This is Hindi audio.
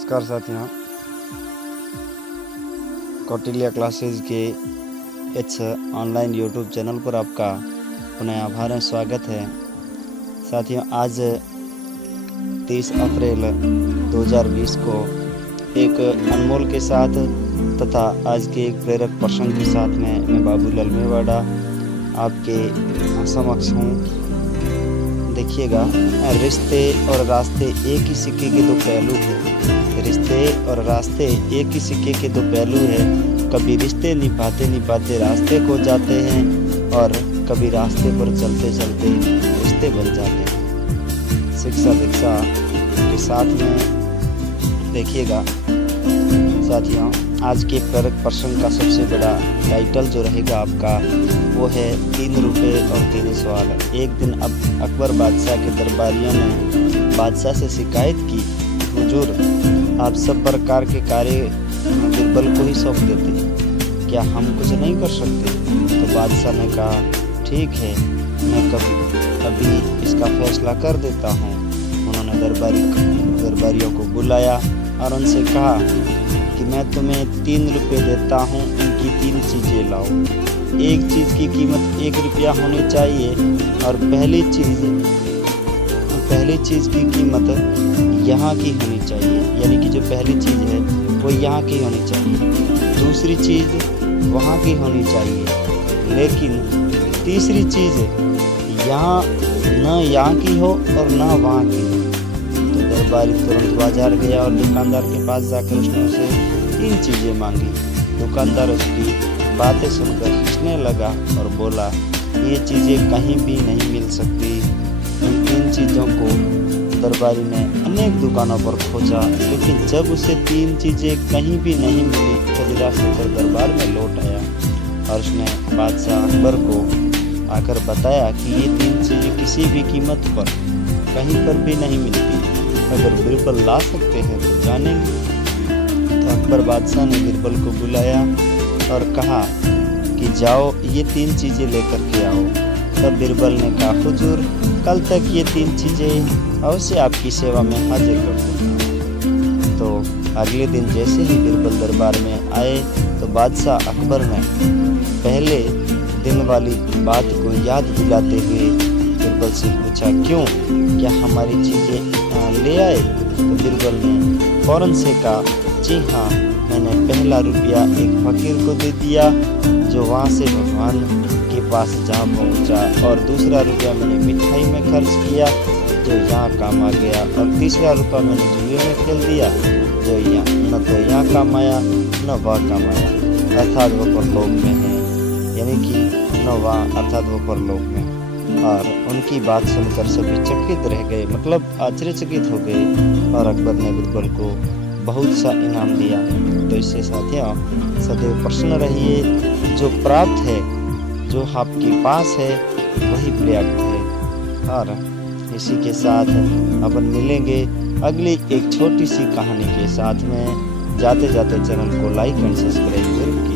नमस्कार साथियों, कौटिल्य क्लासेज के इस ऑनलाइन यूट्यूब चैनल पर आपका पुनः आभार एवं स्वागत है। साथियों, आज 30 अप्रैल 2020 को एक अनमोल के साथ तथा आज के एक प्रेरक प्रसंग के साथ में मैं बाबूलाल मेवाड़ा आपके समक्ष हूँ। देखिएगा, रिश्ते और रास्ते एक ही सिक्के के दो पहलू हैं। रिश्ते और रास्ते एक ही सिक्के के दो पहलू हैं। कभी रिश्ते निभाते रास्ते खो जाते हैं और कभी रास्ते पर चलते चलते रिश्ते बन जाते हैं। शिक्षा दीक्षा के साथ में देखिएगा साथियों, आज के प्रेरक प्रसंग का सबसे बड़ा टाइटल जो रहेगा आपका वो है 3 रुपये और 3 सवाल। एक दिन अब अकबर बादशाह के दरबारियों ने बादशाह से शिकायत की, हुजूर आप सब प्रकार के कार्य बिरबल को ही सौंप देते, क्या हम कुछ नहीं कर सकते? तो बादशाह ने कहा, ठीक है, मैं अभी इसका फैसला कर देता हूँ। उन्होंने दरबारियों को बुलाया और उनसे कहा कि मैं तुम्हें 3 रुपये देता हूँ, इनकी 3 चीज़ें लाओ। एक चीज़ की कीमत 1 रुपया होनी चाहिए और पहली चीज़ की कीमत यहाँ की होनी चाहिए, यानी कि जो पहली चीज़ है वो यहाँ की होनी चाहिए, दूसरी चीज़ वहाँ की होनी चाहिए, लेकिन तीसरी चीज़ यहाँ की हो और ना वहाँ की हो। तो दरबारी तुरंत बाजार गया और दुकानदार के पास जाकर उसने उसे 3 चीज़ें मांगी। दुकानदार उसकी बातें सुनकर हंसने लगा और बोला, ये चीज़ें कहीं भी नहीं मिल सकती। इन 3 चीज़ों को दरबारी ने अनेक दुकानों पर खोजा, लेकिन जब उसे 3 चीज़ें कहीं भी नहीं मिली तो निराश होकर दरबार में लौट आया और उसने बादशाह अकबर को आकर बताया कि ये 3 चीज़ें किसी भी कीमत पर कहीं पर भी नहीं मिलती, अगर बिरबल ला सकते हैं तो जानेंगे। तो अकबर बादशाह ने बिरबल को बुलाया और कहा कि जाओ ये 3 चीज़ें लेकर के आओ। तब बिरबल ने कहा, हुजूर कल तक ये 3 चीज़ें अवश्य आपकी सेवा में हाजिर कर दूँगा। तो अगले दिन जैसे ही बिरबल दरबार में आए तो बादशाह अकबर ने पहले दिन वाली बात को याद दिलाते हुए बिरबल से पूछा, क्यों, क्या हमारी चीज़ें ले आए? तो बिरबल ने फौरन से कहा, जी हाँ, मैंने पहला रुपया एक फकीर को दे दिया जो वहाँ से भगवान के पास जा पहुँचा, और दूसरा रुपया मैंने मिठाई में खर्च किया जो यहाँ काम आ गया, और तीसरा रुपया मैंने जुए में खेल दिया जो न तो यहाँ काम आया न वह काम आया, अर्थात वो परलोक में है, यानी कि न वह अर्थात वो परलोक में। और उनकी बात सुनकर सभी चकित रह गए, मतलब आश्चर्यचकित हो गए, और अकबर ने बिरबल को बहुत सा इनाम दिया। तो इससे साथियों, सदैव प्रसन्न रहिए, जो प्राप्त है, जो आपके पास है वही पर्याप्त है। और इसी के साथ अपन मिलेंगे अगली एक छोटी सी कहानी के साथ में। जाते जाते चैनल को लाइक एंड सब्सक्राइब जरूर